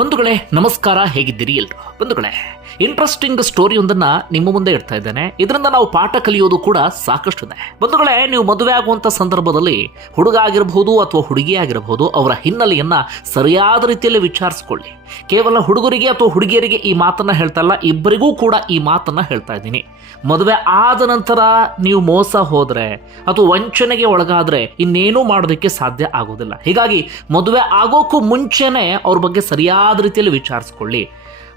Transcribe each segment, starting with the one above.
ಬಂಧುಗಳೇ, ನಮಸ್ಕಾರ, ಹೇಗಿದ್ದೀರಿ ಎಲ್ರು? ಬಂಧುಗಳೇ ಇಂಟ್ರೆಸ್ಟಿಂಗ್ ಸ್ಟೋರಿ ಒಂದನ್ನ ನಿಮ್ಮ ಮುಂದೆ ಇಡ್ತಾ ಇದ್ದೇನೆ. ಇದರಿಂದ ನಾವು ಪಾಠ ಕಲಿಯೋದು ಕೂಡ ಸಾಕಷ್ಟಿದೆ ಬಂಧುಗಳೇ, ನೀವು ಮದುವೆ ಆಗುವಂತ ಸಂದರ್ಭದಲ್ಲಿ ಹುಡುಗ ಆಗಿರಬಹುದು ಅಥವಾ ಹುಡುಗಿ ಆಗಿರಬಹುದು ಅವರ ಹಿನ್ನೆಲೆಯನ್ನು ಸರಿಯಾದ ರೀತಿಯಲ್ಲಿ ವಿಚಾರಿಸ್ಕೊಳ್ಳಿ. ಕೇವಲ ಹುಡುಗರಿಗೆ ಅಥವಾ ಹುಡುಗಿಯರಿಗೆ ಈ ಮಾತನ್ನ ಹೇಳ್ತಾ ಇಲ್ಲ, ಇಬ್ಬರಿಗೂ ಕೂಡ ಈ ಮಾತನ್ನ ಹೇಳ್ತಾ ಇದ್ದೀನಿ. ಮದುವೆ ಆದ ನಂತರ ನೀವು ಮೋಸ ಹೋದ್ರೆ ಅಥವಾ ವಂಚನೆಗೆ ಒಳಗಾದ್ರೆ ಇನ್ನೇನೂ ಮಾಡೋದಕ್ಕೆ ಸಾಧ್ಯ ಆಗೋದಿಲ್ಲ. ಹೀಗಾಗಿ ಮದುವೆ ಆಗೋಕ್ಕೂ ಮುಂಚೆನೇ ಅವ್ರ ಬಗ್ಗೆ ಸರಿಯಾದ ರೀತಿಯಲ್ಲಿ ವಿಚಾರಿಸ್ಕೊಳ್ಳಿ.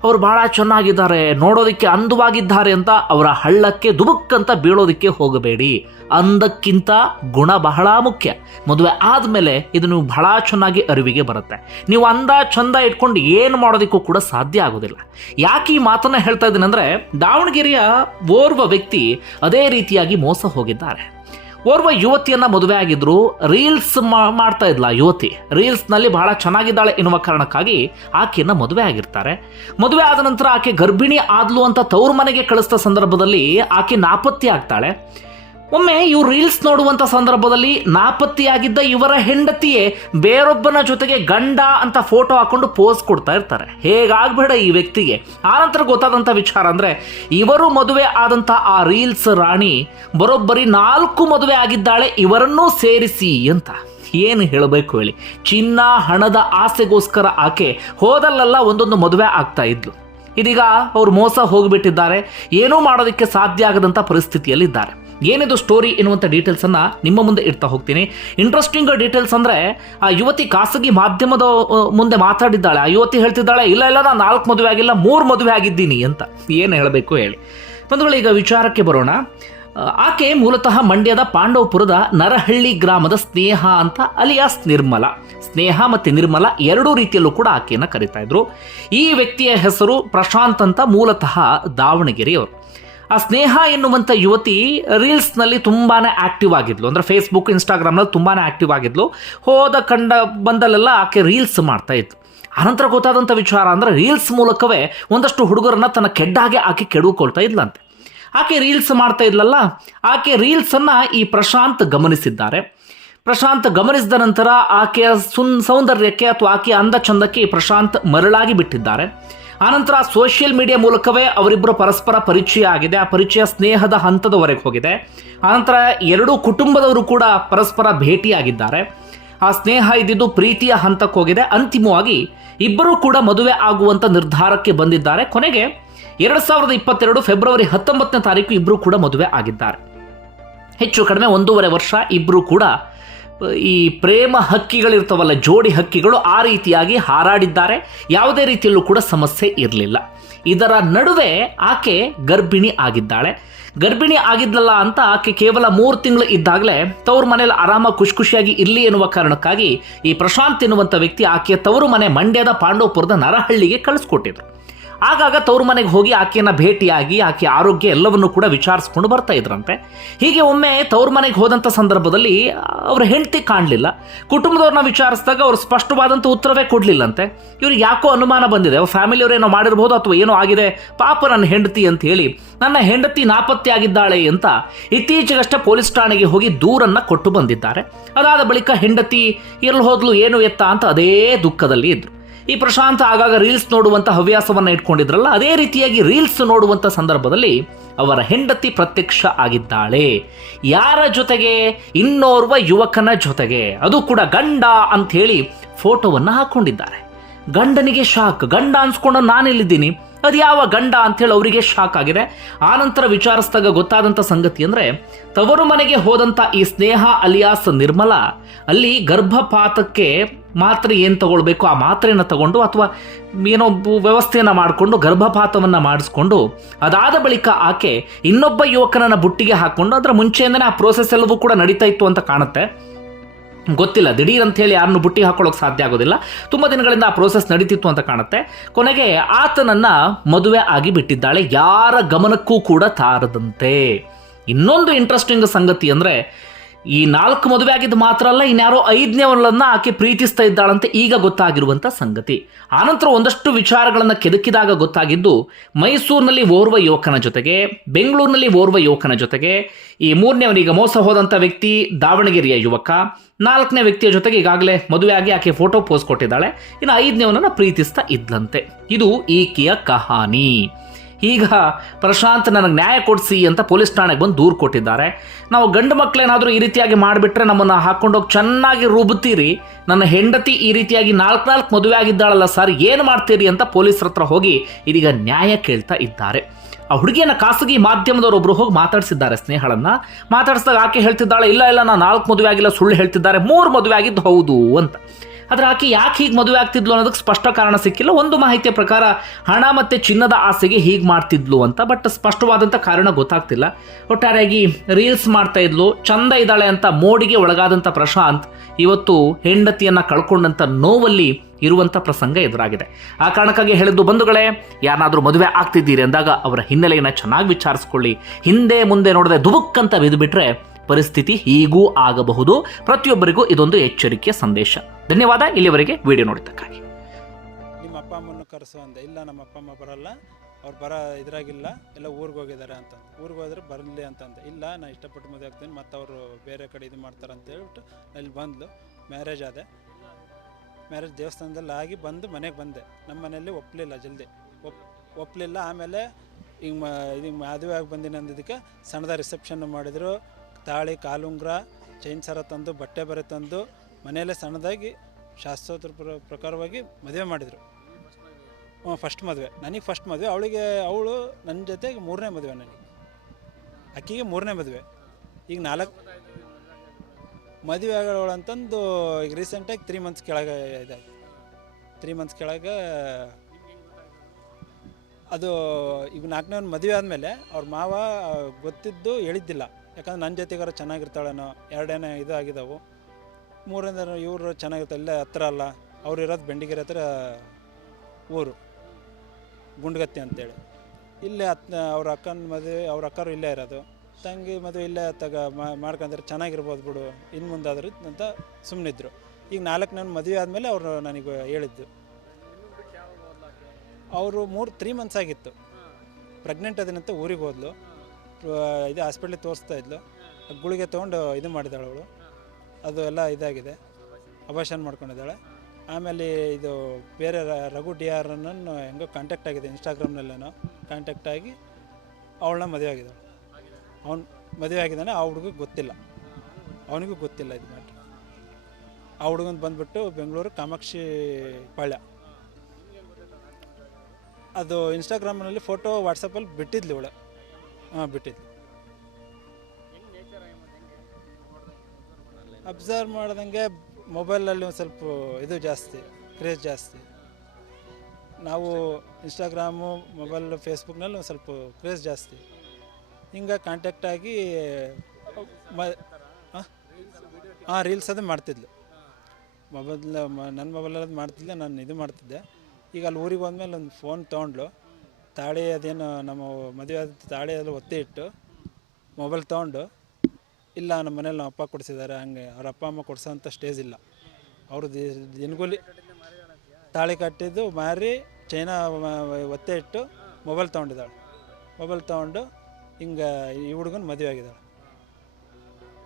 ಅವರು ಭಾಳ ಚೆನ್ನಾಗಿದ್ದಾರೆ, ನೋಡೋದಕ್ಕೆ ಅಂದವಾಗಿದ್ದಾರೆ ಅಂತ ಅವರ ಹಳ್ಳಕ್ಕೆ ದುಬುಕ್ ಅಂತ ಬೀಳೋದಕ್ಕೆ ಹೋಗಬೇಡಿ. ಅಂದಕ್ಕಿಂತ ಗುಣ ಬಹಳ ಮುಖ್ಯ. ಮದುವೆ ಆದಮೇಲೆ ಇದು ನೀವು ಬಹಳ ಚೆನ್ನಾಗಿ ಅರಿವಿಗೆ ಬರುತ್ತೆ. ನೀವು ಅಂದ ಚಂದ ಇಟ್ಕೊಂಡು ಏನು ಮಾಡೋದಕ್ಕೂ ಕೂಡ ಸಾಧ್ಯ ಆಗೋದಿಲ್ಲ. ಯಾಕೆ ಈ ಮಾತನ್ನ ಹೇಳ್ತಾ ಇದ್ದೀನಿ ಅಂದರೆ, ದಾವಣಗೆರೆಯ ಓರ್ವ ವ್ಯಕ್ತಿ ಅದೇ ರೀತಿಯಾಗಿ ಮೋಸ ಹೋಗಿದ್ದಾರೆ. ಓರ್ವ ಯುವತಿಯನ್ನ ಮದುವೆ ಆಗಿದ್ರು, ರೀಲ್ಸ್ ಮಾಡ್ತಾ ಇದ್ಲ ಯುವತಿ. ರೀಲ್ಸ್ನಲ್ಲಿ ಬಹಳ ಚೆನ್ನಾಗಿದ್ದಾಳೆ ಎನ್ನುವ ಕಾರಣಕ್ಕಾಗಿ ಆಕೆಯನ್ನ ಮದುವೆ ಆಗಿರ್ತಾರೆ. ಮದುವೆ ಆದ ನಂತರ ಆಕೆ ಗರ್ಭಿಣಿ ಆದ್ಲು ಅಂತ ತವ್ರ ಮನೆಗೆ ಕಳಿಸಿದ ಸಂದರ್ಭದಲ್ಲಿ ಆಕೆ ನಾಪತ್ತೆ ಆಗ್ತಾಳೆ. ಒಮ್ಮೆ ಇವ್ರು ರೀಲ್ಸ್ ನೋಡುವಂತ ಸಂದರ್ಭದಲ್ಲಿ ನಾಪತ್ತೆಯಾಗಿದ್ದ ಇವರ ಹೆಂಡತಿಯೇ ಬೇರೊಬ್ಬನ ಜೊತೆಗೆ ಗಂಡ ಅಂತ ಫೋಟೋ ಹಾಕೊಂಡು ಪೋಸ್ ಕೊಡ್ತಾ ಇರ್ತಾರೆ. ಹೇಗಾಗ್ಬೇಡ ಈ ವ್ಯಕ್ತಿಗೆ. ಆನಂತರ ಗೊತ್ತಾದಂತ ವಿಚಾರ ಅಂದ್ರೆ ಇವರು ಮದುವೆ ಆದಂತ ಆ ರೀಲ್ಸ್ ರಾಣಿ ಬರೋಬ್ಬರಿ ನಾಲ್ಕು ಮದುವೆ ಆಗಿದ್ದಾಳೆ, ಇವರನ್ನೂ ಸೇರಿಸಿ ಅಂತ. ಏನು ಹೇಳಬೇಕು ಹೇಳಿ. ಚಿನ್ನ, ಹಣದ ಆಸೆಗೋಸ್ಕರ ಆಕೆ ಹೋದಲ್ಲೆಲ್ಲ ಒಂದೊಂದು ಮದುವೆ ಆಗ್ತಾ ಇದ್ಲು. ಇದೀಗ ಅವ್ರು ಮೋಸ ಹೋಗಿಬಿಟ್ಟಿದ್ದಾರೆ. ಏನೂ ಮಾಡೋದಕ್ಕೆ ಸಾಧ್ಯ ಆಗದಂಥ ಪರಿಸ್ಥಿತಿಯಲ್ಲಿದ್ದಾರೆ. ಏನಿದು ಸ್ಟೋರಿ ಎನ್ನುವಂಥ ಡೀಟೇಲ್ಸ್ ಅನ್ನ ನಿಮ್ಮ ಮುಂದೆ ಇಡ್ತಾ ಹೋಗ್ತೀನಿ. ಇಂಟ್ರೆಸ್ಟಿಂಗ್ ಡೀಟೇಲ್ಸ್ ಅಂದ್ರೆ, ಆ ಯುವತಿ ಖಾಸಗಿ ಮಾಧ್ಯಮದ ಮುಂದೆ ಮಾತಾಡಿದ್ದಾಳೆ. ಆ ಯುವತಿ ಹೇಳ್ತಿದ್ದಾಳೆ, ಇಲ್ಲ ಇಲ್ಲ ನಾನು ನಾಲ್ಕು ಮದುವೆ ಆಗಿಲ್ಲ, ಮೂರು ಮದುವೆ ಆಗಿದ್ದೀನಿ ಅಂತ. ಏನು ಹೇಳಬೇಕು ಹೇಳಿ. ಬಂಧುಗಳು, ಈಗ ವಿಚಾರಕ್ಕೆ ಬರೋಣ. ಆಕೆ ಮೂಲತಃ ಮಂಡ್ಯದ ಪಾಂಡವಪುರದ ನರಹಳ್ಳಿ ಗ್ರಾಮದ ಸ್ನೇಹ ಅಂತ ಅಲಿಯಾಸ್ ನಿರ್ಮಲ. ಸ್ನೇಹ ಮತ್ತು ನಿರ್ಮಲ ಎರಡೂ ರೀತಿಯಲ್ಲೂ ಕೂಡ ಆಕೆಯನ್ನು ಕರಿತಾ ಇದ್ರು. ಈ ವ್ಯಕ್ತಿಯ ಹೆಸರು ಪ್ರಶಾಂತ್ ಅಂತ ಮೂಲತಃ ದಾವಣಗೆರೆಯವರು. ಆ ಸ್ನೇಹ ಎನ್ನುವಂಥ ಯುವತಿ ರೀಲ್ಸ್ನಲ್ಲಿ ತುಂಬಾನೇ ಆಕ್ಟಿವ್ ಆಗಿದ್ಲು. ಅಂದ್ರೆ ಫೇಸ್ಬುಕ್ ಇನ್ಸ್ಟಾಗ್ರಾಮ್ನಲ್ಲಿ ತುಂಬಾನೇ ಆಕ್ಟಿವ್ ಆಗಿದ್ಲು. ಹೋದ ಕಂಡ ಬಂದಲ್ಲೆಲ್ಲ ಆಕೆ ರೀಲ್ಸ್ ಮಾಡ್ತಾ ಇತ್ತು ಅನಂತರ ಗೊತ್ತಾದಂಥ ವಿಚಾರ ಅಂದರೆ ರೀಲ್ಸ್ ಮೂಲಕವೇ ಒಂದಷ್ಟು ಹುಡುಗರನ್ನ ತನ್ನ ಕೆಡ್ಡಾಗೆ ಆಕೆ ಕೆಡುಕೊಳ್ತಾ ಇದ್ಲಂತೆ. ಆಕೆ ರೀಲ್ಸ್ ಮಾಡ್ತಾ ಇದ್ಲಲ್ಲ, ಆಕೆ ರೀಲ್ಸನ್ನು ಈ ಪ್ರಶಾಂತ್ ಗಮನಿಸಿದ್ದಾರೆ. ಪ್ರಶಾಂತ್ ಗಮನಿಸಿದ ನಂತರ ಆಕೆಯ ಸುನ್, ಸೌಂದರ್ಯಕ್ಕೆ ಅಥವಾ ಆಕೆಯ ಅಂದ ಚಂದಕ್ಕೆ ಪ್ರಶಾಂತ್ ಮರಳಾಗಿ ಬಿಟ್ಟಿದ್ದಾರೆ. ಆನಂತರ ಸೋಷಿಯಲ್ ಮೀಡಿಯಾ ಮೂಲಕವೇ ಅವರಿಬ್ಬರು ಪರಸ್ಪರ ಪರಿಚಯ ಆಗಿದೆ. ಆ ಪರಿಚಯ ಸ್ನೇಹದ ಹಂತದವರೆಗೆ ಹೋಗಿದೆ. ಆನಂತರ ಎರಡೂ ಕುಟುಂಬದವರು ಕೂಡ ಪರಸ್ಪರ ಭೇಟಿಯಾಗಿದ್ದಾರೆ. ಆ ಸ್ನೇಹ ಇದ್ದಿದ್ದು ಪ್ರೀತಿಯ ಹಂತಕ್ಕೆ ಹೋಗಿದೆ. ಅಂತಿಮವಾಗಿ ಇಬ್ಬರೂ ಕೂಡ ಮದುವೆ ಆಗುವಂತ ನಿರ್ಧಾರಕ್ಕೆ ಬಂದಿದ್ದಾರೆ. ಕೊನೆಗೆ ಎರಡು ಸಾವಿರದ ಇಪ್ಪತ್ತೆರಡು ಫೆಬ್ರವರಿ ಹತ್ತೊಂಬತ್ತನೇ ತಾರೀಕು ಇಬ್ಬರು ಕೂಡ ಮದುವೆ ಆಗಿದ್ದಾರೆ. ಹೆಚ್ಚು ಕಡಿಮೆ ಒಂದೂವರೆ ವರ್ಷ ಇಬ್ಬರೂ ಕೂಡ ಈ ಪ್ರೇಮ ಹಕ್ಕಿಗಳಿರ್ತವಲ್ಲ, ಜೋಡಿ ಹಕ್ಕಿಗಳು ಆ ರೀತಿಯಾಗಿ ಹಾರಾಡಿದ್ದಾರೆ. ಯಾವುದೇ ರೀತಿಯಲ್ಲೂ ಕೂಡ ಸಮಸ್ಯೆ ಇರಲಿಲ್ಲ. ಇದರ ನಡುವೆ ಆಕೆ ಗರ್ಭಿಣಿ ಆಗಿದ್ದಾಳೆ. ಗರ್ಭಿಣಿ ಆಗಿದ್ಲಲ್ಲ ಅಂತ ಆಕೆ ಕೇವಲ ಮೂರು ತಿಂಗಳು ಇದ್ದಾಗಲೇ ತವ್ರ ಮನೇಲಿ ಆರಾಮ ಖುಷಿ ಖುಷಿಯಾಗಿ ಇರಲಿ ಎನ್ನುವ ಕಾರಣಕ್ಕಾಗಿ ಈ ಪ್ರಶಾಂತ್ ಎನ್ನುವಂಥ ವ್ಯಕ್ತಿ ಆಕೆಯ ತವರು ಮನೆ ಮಂಡ್ಯದ ಪಾಂಡವಪುರದ ನರಹಳ್ಳಿಗೆ ಕಳಿಸ್ಕೊಟ್ಟಿದ್ರು. ಆಗಾಗ ತವ್ರ ಮನೆಗೆ ಹೋಗಿ ಆಕೆಯನ್ನ ಭೇಟಿಯಾಗಿ ಆಕೆ ಆರೋಗ್ಯ ಎಲ್ಲವನ್ನು ಕೂಡ ವಿಚಾರಿಸ್ಕೊಂಡು ಬರ್ತಾ ಇದ್ರಂತೆ. ಹೀಗೆ ಒಮ್ಮೆ ತವ್ರ ಮನೆಗೆ ಹೋದಂಥ ಸಂದರ್ಭದಲ್ಲಿ ಅವ್ರ ಹೆಂಡತಿ ಕಾಣಲಿಲ್ಲ. ಕುಟುಂಬದವ್ರನ್ನ ವಿಚಾರಿಸಿದಾಗ ಅವ್ರು ಸ್ಪಷ್ಟವಾದಂಥ ಉತ್ತರವೇ ಕೊಡಲಿಲ್ಲಂತೆ. ಇವ್ರಿಗೆ ಯಾಕೋ ಅನುಮಾನ ಬಂದಿದೆ. ಅವ್ರ ಫ್ಯಾಮಿಲಿಯವ್ರು ಏನೋ ಮಾಡಿರ್ಬೋದು ಅಥವಾ ಏನೋ ಆಗಿದೆ? ಪಾಪ ನನ್ನ ಹೆಂಡತಿ ಅಂತ ಹೇಳಿ, ನನ್ನ ಹೆಂಡತಿ ನಾಪತ್ತೆ ಆಗಿದ್ದಾಳೆ ಅಂತ ಇತ್ತೀಚೆಗಷ್ಟೇ ಪೊಲೀಸ್ ಠಾಣೆಗೆ ಹೋಗಿ ದೂರನ್ನ ಕೊಟ್ಟು ಬಂದಿದ್ದಾರೆ. ಅದಾದ ಬಳಿಕ ಹೆಂಡತಿ, ಎಲ್ಲಿ ಹೋದ್ಲು, ಏನು ಎತ್ತ ಅಂತ ಅದೇ ದುಃಖದಲ್ಲಿ ಇದ್ರು. ಈ ಪ್ರಶಾಂತ್ ಆಗಾಗ ರೀಲ್ಸ್ ನೋಡುವಂತ ಹವ್ಯಾಸವನ್ನ ಇಟ್ಕೊಂಡಿದ್ರಲ್ಲ, ಅದೇ ರೀತಿಯಾಗಿ ರೀಲ್ಸ್ ನೋಡುವಂತ ಸಂದರ್ಭದಲ್ಲಿ ಅವರ ಹೆಂಡತಿ ಪ್ರತ್ಯಕ್ಷ ಆಗಿದ್ದಾಳೆ. ಯಾರ ಜೊತೆಗೆ? ಇನ್ನೋರ್ವ ಯುವಕನ ಜೊತೆಗೆ. ಅದು ಕೂಡ ಗಂಡ ಅಂತ ಹೇಳಿ ಫೋಟೋವನ್ನ ಹಾಕೊಂಡಿದ್ದಾರೆ. ಗಂಡನಿಗೆ ಶಾಕ್. ಗಂಡ ಅನ್ಸ್ಕೊಂಡು ನಾನೆಲ್ಲಿದ್ದೀನಿ. ಅದು ಯಾವ ಗಂಡ ಅಂತೇಳಿ ಅವರಿಗೆ ಶಾಕ್ ಆಗಿದೆ. ಆನಂತರ ವಿಚಾರಿಸಿದಾಗ ಗೊತ್ತಾದಂಥ ಸಂಗತಿ ಅಂದ್ರೆ, ತವರು ಮನೆಗೆ ಹೋದಂಥ ಈ ಸ್ನೇಹ ಅಲಿಯಾಸ್ ನಿರ್ಮಲ, ಅಲ್ಲಿ ಗರ್ಭಪಾತಕ್ಕೆ ಮಾತ್ರೆ ಏನು ತಗೊಳ್ಬೇಕು? ಆ ಮಾತ್ರೆಯನ್ನು ತಗೊಂಡು ಅಥವಾ ಏನೋ ವ್ಯವಸ್ಥೆಯನ್ನು ಮಾಡಿಕೊಂಡು ಗರ್ಭಪಾತವನ್ನು ಮಾಡಿಸ್ಕೊಂಡು ಅದಾದ ಬಳಿಕ ಆಕೆ ಇನ್ನೊಬ್ಬ ಯುವಕನನ್ನು ಬುಟ್ಟಿಗೆ ಹಾಕ್ಕೊಂಡು ಅದರ ಮುಂಚೆಯಿಂದನೇ ಆ ಪ್ರೋಸೆಸ್ ಎಲ್ಲವೂ ಕೂಡ ನಡೀತಾ ಇತ್ತು ಅಂತ ಕಾಣುತ್ತೆ. ಗೊತ್ತಿಲ್ಲ ದಿಢೀರ್ ಅಂತ ಹೇಳಿ ಯಾರನ್ನು ಬುಟ್ಟಿ ಹಾಕೊಳ್ಳೋಕೆ ಸಾಧ್ಯ ಆಗೋದಿಲ್ಲ. ತುಂಬ ದಿನಗಳಿಂದ ಆ ಪ್ರೋಸೆಸ್ ನಡೀತಿತ್ತು ಅಂತ ಕಾಣುತ್ತೆ. ಕೊನೆಗೆ ಆತನನ್ನು ಮದುವೆ ಆಗಿ ಬಿಟ್ಟಿದ್ದಾಳೆ. ಯಾರ ಗಮನಕ್ಕೂ ಕೂಡ ತಾರದಂತೆ. ಇನ್ನೊಂದು ಇಂಟ್ರೆಸ್ಟಿಂಗ್ ಸಂಗತಿ ಅಂದ್ರೆ ಈ ನಾಲ್ಕು ಮದುವೆ ಆಗಿದ್ದು ಮಾತ್ರ ಅಲ್ಲ, ಇನ್ಯಾರೋ ಐದನೇವನ್ನ ಆಕೆ ಪ್ರೀತಿಸ್ತಾ ಇದ್ದಾಳಂತೆ ಈಗ ಗೊತ್ತಾಗಿರುವಂತ ಸಂಗತಿ. ಆನಂತರ ಒಂದಷ್ಟು ವಿಚಾರಗಳನ್ನು ಕೆದಕಿದಾಗ ಗೊತ್ತಾಗಿದ್ದು, ಮೈಸೂರಿನಲ್ಲಿ ಓರ್ವ ಯುವಕನ ಜೊತೆಗೆ, ಬೆಂಗಳೂರಿನಲ್ಲಿ ಓರ್ವ ಯುವಕನ ಜೊತೆಗೆ, ಈ ಮೂರನೇವನಿಗೆ ಮೋಸ ಹೋದಂಥ ವ್ಯಕ್ತಿ, ದಾವಣಗೆರೆಯ ಯುವಕ, ನಾಲ್ಕನೇ ವ್ಯಕ್ತಿಯ ಜೊತೆಗೆ ಈಗಾಗಲೇ ಮದುವೆಯಾಗಿ ಆಕೆ ಫೋಟೋ ಪೋಸ್ ಕೊಟ್ಟಿದ್ದಾಳೆ, ಇನ್ನು ಐದನೇವನನ್ನ ಪ್ರೀತಿಸ್ತಾ ಇದ್ಲಂತೆ. ಇದು ಈಕೆಯ ಕಹಾನಿ. ಈಗ ಪ್ರಶಾಂತ್ ನನಗೆ ನ್ಯಾಯ ಕೊಡಿಸಿ ಅಂತ ಪೊಲೀಸ್ ಠಾಣೆಗೆ ಬಂದು ದೂರು ಕೊಟ್ಟಿದ್ದಾರೆ. ನಾವು ಗಂಡು ಮಕ್ಕಳೇನಾದರೂ ಈ ರೀತಿಯಾಗಿ ಮಾಡಿಬಿಟ್ರೆ ನಮ್ಮನ್ನು ಹಾಕ್ಕೊಂಡೋಗಿ ಚೆನ್ನಾಗಿ ರುಬ್ತೀರಿ. ನನ್ನ ಹೆಂಡತಿ ಈ ರೀತಿಯಾಗಿ ನಾಲ್ಕು ನಾಲ್ಕು ಮದುವೆ ಆಗಿದ್ದಾಳಲ್ಲ ಸರ್, ಏನು ಮಾಡ್ತೀರಿ ಅಂತ ಪೊಲೀಸರ ಹತ್ರ ಹೋಗಿ ಇದೀಗ ನ್ಯಾಯ ಕೇಳ್ತಾ ಇದ್ದಾರೆ. ಆ ಹುಡುಗಿಯನ್ನ ಖಾಸಗಿ ಮಾಧ್ಯಮದವರೊಬ್ಬರು ಹೋಗಿ ಮಾತಾಡಿಸಿದ್ದಾರೆ ಸ್ನೇಹಳನ್ನ. ಮಾತಾಡಿಸಿದಾಗ ಆಕೆ ಹೇಳ್ತಿದ್ದಾಳೆ, ಇಲ್ಲ ಇಲ್ಲ ನಾನು ನಾಲ್ಕು ಮದುವೆ ಆಗಿಲ್ಲ, ಸುಳ್ಳು ಹೇಳ್ತಿದ್ದಾರೆ, ಮೂರು ಮದುವೆ ಆಗಿದ್ದು ಹೌದು ಅಂತ. ಆದ್ರೆ ಆಕೆ ಯಾಕೆ ಹೀಗೆ ಮದುವೆ ಆಗ್ತಿದ್ಲು ಅನ್ನೋದಕ್ಕೆ ಸ್ಪಷ್ಟ ಕಾರಣ ಸಿಕ್ಕಿಲ್ಲ. ಒಂದು ಮಾಹಿತಿಯ ಪ್ರಕಾರ ಹಣ ಮತ್ತು ಚಿನ್ನದ ಆಸೆಗೆ ಹೀಗೆ ಮಾಡ್ತಿದ್ಲು ಅಂತ, ಬಟ್ ಸ್ಪಷ್ಟವಾದಂಥ ಕಾರಣ ಗೊತ್ತಾಗ್ತಿಲ್ಲ. ಒಟ್ಟಾರೆಯಾಗಿ ರೀಲ್ಸ್ ಮಾಡ್ತಾ ಇದ್ಲು, ಚಂದ ಇದ್ದಾಳೆ ಅಂತ ಮೋಡಿಗೆ ಒಳಗಾದಂಥ ಪ್ರಶಾಂತ್ ಇವತ್ತು ಹೆಂಡತಿಯನ್ನು ಕಳ್ಕೊಂಡಂಥ ನೋವಲ್ಲಿ ಇರುವಂಥ ಪ್ರಸಂಗ ಎದುರಾಗಿದೆ. ಆ ಕಾರಣಕ್ಕಾಗಿ ಹೇಳಿದ್ದು, ಬಂಧುಗಳೇ ಯಾರಾದರೂ ಮದುವೆ ಆಗ್ತಿದ್ದೀರಿ ಅಂದಾಗ ಅವರ ಹಿನ್ನೆಲೆಯನ್ನು ಚೆನ್ನಾಗಿ ವಿಚಾರಿಸ್ಕೊಳ್ಳಿ. ಹಿಂದೆ ಮುಂದೆ ನೋಡದೆ ದುಬುಕ್ ಅಂತ ಬಿದ್ದುಬಿಟ್ರೆ ಪರಿಸ್ಥಿತಿ ಹೀಗೂ ಆಗಬಹುದು. ಪ್ರತಿಯೊಬ್ಬರಿಗೂ ಇದೊಂದು ಎಚ್ಚರಿಕೆಯ ಸಂದೇಶ. ಧನ್ಯವಾದ. ಇಲ್ಲಿವರೆಗೆ ವಿಡಿಯೋ ನೋಡಿದ್ದಕ್ಕಾಗಿ. ನಿಮ್ಮ ಅಪ್ಪ ಅಮ್ಮನ್ನು ಕರೆಸು ಅಂದೆ ಇಲ್ಲ, ನಮ್ಮ ಅಪ್ಪ ಅಮ್ಮ ಬರಲ್ಲ. ಅವ್ರು ಬರ ಇದ್ರಾಗಿಲ್ಲ. ಎಲ್ಲ ಊರಿಗೆ ಹೋಗಿದ್ದಾರೆ ಅಂತ. ಊರಿಗೆ ಹೋದ್ರೆ ಬರಲಿ ಅಂತಂದೆ. ಇಲ್ಲ ನಾನು ಇಷ್ಟಪಟ್ಟು ಮದುವೆ ಆಗ್ತೀನಿ. ಮತ್ತು ಅವರು ಬೇರೆ ಕಡೆ ಇದು ಮಾಡ್ತಾರೆ ಅಂತ ಹೇಳ್ಬಿಟ್ಟು ಅಲ್ಲಿ ಬಂದ್ಲು. ಮ್ಯಾರೇಜ್ ಆದೆ. ಮ್ಯಾರೇಜ್ ದೇವಸ್ಥಾನದಲ್ಲಿ ಆಗಿ ಬಂದು ಮನೆಗೆ ಬಂದೆ. ನಮ್ಮ ಮನೆಯಲ್ಲಿ ಒಪ್ಪಲಿಲ್ಲ ಜಲ್ದಿ. ಒಪ್ ಒಪ್ಪಲಿಲ್ಲ ಆಮೇಲೆ ಈಗ ಮ, ಇದು ಮದುವೆ ಆಗಿ ಬಂದಿನಿ ಅಂದಿದ್ದಕ್ಕೆ ಸಣ್ಣದ ರಿಸೆಪ್ಷನ್ ಮಾಡಿದ್ರು. ತಾಳಿ ಕಾಲುಂಗ್ರ, ಚೈನ್ ಸರ ತಂದು, ಬಟ್ಟೆ ಬರೆ ತಂದು, ಮನೆಯಲ್ಲೇ ಸಣ್ಣದಾಗಿ ಶಾಸ್ತ್ರೋತ್ರ ಪ್ರ, ಪ್ರಕಾರವಾಗಿ ಮದುವೆ ಮಾಡಿದರು. ಹ್ಞೂ ಫಸ್ಟ್ ಮದುವೆ. ನನಗೆ ಫಸ್ಟ್ ಮದುವೆ. ಅವಳಿಗೆ, ಅವಳು ನನ್ನ ಜೊತೆಗೆ ಮೂರನೇ ಮದುವೆ ನನಗೆ. ಅಕ್ಕಿಗೆ ಮೂರನೇ ಮದುವೆ. ಈಗ ನಾಲ್ಕು ಮದುವೆ ಆಗೋಳು ಅಂತಂದು ಈಗ ರೀಸೆಂಟಾಗಿ ತ್ರೀ ಮಂತ್ಸ್ ಕೆಳಗೆ ಇದಾಗಿ ತ್ರೀ ಮಂತ್ಸ್ ಕೆಳಗೆ ಅದು ಈಗ ನಾಲ್ಕನೇ ಮದುವೆ ಆದಮೇಲೆ ಅವ್ರ ಮಾವ ಗೊತ್ತಿದ್ದು ಹೇಳಿದ್ದಿಲ್ಲ. ಯಾಕಂದ್ರೆ ನನ್ನ ಜೊತೆಗಾರ ಚೆನ್ನಾಗಿರ್ತಾಳೇನೋ ಎರಡೇನೋ ಇದು ಆಗಿದಾವು ಮೂರನೇ ಇವರು ಚೆನ್ನಾಗಿರ್ತಾರೆ ಇಲ್ಲೇ ಹತ್ರ ಅಲ್ಲ ಅವ್ರು ಇರೋದು ಬೆಂಡಿಗೆರೆ ಹತ್ರ ಊರು ಗುಂಡ್ಗತ್ತಿ ಅಂತೇಳಿ. ಇಲ್ಲೇ ಹತ್ ಅವ್ರ ಅಕ್ಕನ ಮದುವೆ ಅವ್ರ ಅಕ್ಕರು ಇಲ್ಲೇ ಇರೋದು. ತಂಗಿ ಮದುವೆ ಇಲ್ಲೇ ತಗ ಮಾಡ್ಕೊಂಡ್ರೆ ಚೆನ್ನಾಗಿರ್ಬೋದು ಬಿಡು ಇನ್ನು ಮುಂದಾದ್ರೆ ಅಂತ ಸುಮ್ಮನಿದ್ರು ಈಗ ನಾಲ್ಕು ನನ್ನ ಮದುವೆ ಆದಮೇಲೆ ಅವರು ನನಗೆ ಹೇಳಿದ್ದು. ಅವರು ಮೂರು ತ್ರೀ ಮಂತ್ಸ್ ಆಗಿತ್ತು. ಪ್ರೆಗ್ನೆಂಟ್ ಅದನ್ನಂತ ಊರಿಗೆ ಹೋದ್ಲು. ಇದು ಹಾಸ್ಪಿಟ್ಲಿಗೆ ತೋರಿಸ್ತಾ ಇದ್ಲು. ಗುಳಿಗೆ ತೊಗೊಂಡು ಇದು ಮಾಡಿದ್ದಾಳೆ ಅವಳು. ಅದು ಎಲ್ಲ ಇದಾಗಿದೆ. ಅಬಾಷನ್ ಮಾಡ್ಕೊಂಡಿದ್ದಾಳೆ. ಆಮೇಲೆ ಇದು ಬೇರೆ ರಘು ಡಿ ಆರ್ ಅನ್ನು ಹೆಂಗೋ ಕಾಂಟ್ಯಾಕ್ಟ್ ಆಗಿದೆ ಇನ್ಸ್ಟಾಗ್ರಾಮ್ನಲ್ಲೇನೋ ಕಾಂಟ್ಯಾಕ್ಟ್ ಆಗಿ ಅವಳನ್ನ ಮದುವೆ ಆಗಿದ್ದಾಳೆ. ಅವನು ಮದುವೆ ಆಗಿದ್ದಾನೆ, ಆ ಹುಡುಗಿಗೆ ಗೊತ್ತಿಲ್ಲ. ಅವನಿಗೂ ಗೊತ್ತಿಲ್ಲ ಇದು ಮ್ಯಾಟ್ರ್ ಆ ಹುಡುಗನ ಬಂದುಬಿಟ್ಟು ಬೆಂಗಳೂರು ಕಾಮಾಕ್ಷಿ ಪಾಳ್ಯ. ಅದು ಇನ್ಸ್ಟಾಗ್ರಾಮ್ನಲ್ಲಿ ಫೋಟೋ ವಾಟ್ಸಪ್ಪಲ್ಲಿ ಬಿಟ್ಟಿದ್ಲು ಇವಳು. ಹಾಂ ಬಿಟ್ಟಿದ್ಲು ಅಬ್ಸರ್ವ್ ಮಾಡ್ದಂಗೆ ಮೊಬೈಲಲ್ಲಿ ಒಂದು ಸ್ವಲ್ಪ ಇದು ಜಾಸ್ತಿ ಕ್ರೇಜ್ ಜಾಸ್ತಿ. ನಾವು ಇನ್ಸ್ಟಾಗ್ರಾಮು ಮೊಬೈಲ್ ಫೇಸ್ಬುಕ್ನಲ್ಲಿ ಒಂದು ಸ್ವಲ್ಪ ಕ್ರೇಜ್ ಜಾಸ್ತಿ. ಹಿಂಗೆ ಕಾಂಟ್ಯಾಕ್ಟ್ ಆಗಿ ಹಾಂ? ರೀಲ್ಸ್ ಅದು ಮಾಡ್ತಿದ್ಲು. ಮೊಬೈಲ್ ನನ್ನ ಮೊಬೈಲಲ್ಲಿ ಮಾಡ್ತಿದ್ದೆ, ನಾನು ಇದು ಮಾಡ್ತಿದ್ದೆ. ಈಗ ಅಲ್ಲಿ ಊರಿಗೆ ಹೋದ್ಮೇಲೆ ಒಂದು ಫೋನ್ ತೊಗೊಂಡ್ಲು ತಾಳಿ ಅದೇನು ನಮ್ಮ ಮದುವೆ ಆದ ತಾಳಿ ಅದು ಒತ್ತಿ ಇಟ್ಟು ಮೊಬೈಲ್ ತೊಗೊಂಡು ಇಲ್ಲ ನಮ್ಮ ಮನೇಲಿ ನಮ್ಮ ಅಪ್ಪ ಕೊಡಿಸಿದ್ದಾರೆ ಹಂಗೆ ಅವ್ರ ಅಪ್ಪ ಅಮ್ಮ ಕೊಡ್ಸೋಂಥ ಸ್ಟೇಜ್ ಇಲ್ಲ. ಅವರು ದಿನಗೂಲಿ ತಾಳಿ ಕಟ್ಟಿದ್ದು ಮಾರಿ ಚೈನಾ ಒತ್ತೆ ಇಟ್ಟು ಮೊಬೈಲ್ ತೊಗೊಂಡಿದ್ದಾಳೆ. ಮೊಬೈಲ್ ತೊಗೊಂಡು ಹಿಂಗೆ ಈ ಹುಡುಗನ ಮದುವೆ ಆಗಿದ್ದಾಳೆ.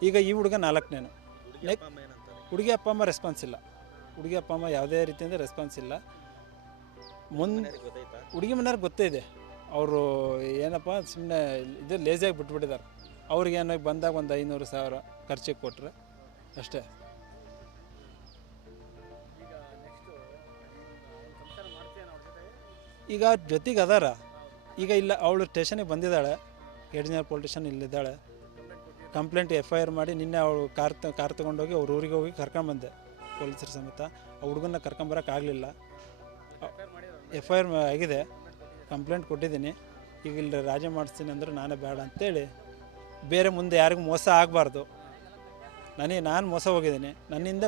ಈಗ ಈ ಹುಡುಗ ನಾಲ್ಕನೇನು. ಲೈಕ್ ಹುಡುಗಿ ಅಪ್ಪ ಅಮ್ಮ ರೆಸ್ಪಾನ್ಸ್ ಇಲ್ಲ. ಹುಡುಗಿ ಅಪ್ಪ ಅಮ್ಮ ಯಾವುದೇ ರೀತಿಯಿಂದ ರೆಸ್ಪಾನ್ಸ್ ಇಲ್ಲ. ಮುಂದೆ ಹುಡುಗಿ ಮನೆಯವ್ರಿಗೆ ಗೊತ್ತೇ ಇದೆ. ಅವರು ಏನಪ್ಪ ಸುಮ್ಮನೆ ಇದು ಲೇಜಿಯಾಗಿ ಬಿಟ್ಬಿಟ್ಟಿದ್ದಾರೆ ಅವ್ರಿಗೆ ಏನೋ ಬಂದಾಗ ಒಂದು ಐನೂರು ಸಾವಿರ ಖರ್ಚಿಗೆ ಕೊಟ್ಟರೆ ಅಷ್ಟೇ. ಈಗ ಜೊತೆಗೆ ಅದಾರ. ಈಗ ಇಲ್ಲ, ಅವಳು ಸ್ಟೇಷನಿಗೆ ಬಂದಿದ್ದಾಳೆ. ಎಡಿನರ್ ಪೊಲೀಸ್ ಸ್ಟೇಷನ್ ಇಲ್ಲಿದ್ದಾಳೆ. ಕಂಪ್ಲೇಂಟ್ ಎಫ್ ಐ ಆರ್ ಮಾಡಿ ನಿನ್ನೆ ಅವಳು ಕಾರ್ ತ, ಕಾರ್ ತೊಗೊಂಡೋಗಿ ಅವ್ರ ಊರಿಗೆ ಹೋಗಿ ಕರ್ಕೊಂಬಂದೆ. ಪೊಲೀಸರ ಸಮೇತ. ಆ ಹುಡುಗನ್ನ ಕರ್ಕೊಂಬರೋಕ್ಕಾಗಲಿಲ್ಲ ಎಫ್ ಐ ಆರ್ ಆಗಿದೆ, ಕಂಪ್ಲೇಂಟ್ ಕೊಟ್ಟಿದ್ದೀನಿ. ಈಗ ಇಲ್ಲಿ ರಾಜಿ ಮಾಡಿಸ್ತೀನಿ ಅಂದ್ರೆ ನಾನೇ ಬೇಡ ಅಂತೇಳಿ. ಬೇರೆ ಮುಂದೆ ಯಾರಿಗೂ ಮೋಸ ಆಗಬಾರ್ದು. ನನಗೆ, ನಾನು ಮೋಸ ಹೋಗಿದ್ದೀನಿ. ನನ್ನಿಂದ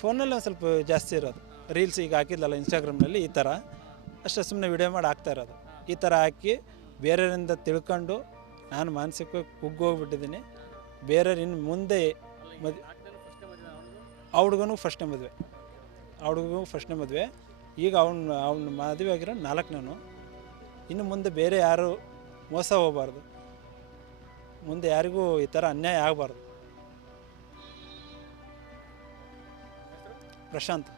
ಫೋನಲ್ಲಿ ಒಂದು ಸ್ವಲ್ಪ ಜಾಸ್ತಿ ಇರೋದು. ರೀಲ್ಸ್ ಈಗ ಹಾಕಿದ್ಲಲ್ಲ ಇನ್ಸ್ಟಾಗ್ರಾಮ್ನಲ್ಲಿ, ಈ ಥರ. ಅಷ್ಟು ಸುಮ್ಮನೆ ವಿಡಿಯೋ ಮಾಡಿ ಹಾಕ್ತಾ ಇರೋದು. ಈ ಥರ ಹಾಕಿ ಬೇರೆಯವರಿಂದ ತಿಳ್ಕೊಂಡು ನಾನು ಮಾನಸಿಕವಾಗಿ ಕುಗ್ಗೋಗ್ಬಿಟ್ಟಿದ್ದೀನಿ ಬೇರೆಯವ್ರ ಇನ್ನು ಮುಂದೆ ಮದ್ ಆ ಹುಡುಗನಿಗೂ ಟೈಮ್ ಮದುವೆ. ಹುಡುಗನಿಗೂ ಫಸ್ಟ್ನೇ ಮದುವೆ. ಈಗ ಅವ್ನು, ಅವ್ನ ಮದುವೆ ಆಗಿರೋ ನಾಲ್ಕನೇನು. ಇನ್ನು ಮುಂದೆ ಬೇರೆ ಯಾರು ಮೋಸ ಹೋಗಬಾರ್ದು. ಮುಂದೆ ಯಾರಿಗೂ ಈ ಥರ ಅನ್ಯಾಯ ಆಗಬಾರ್ದು. ಪ್ರಶಾಂತ್.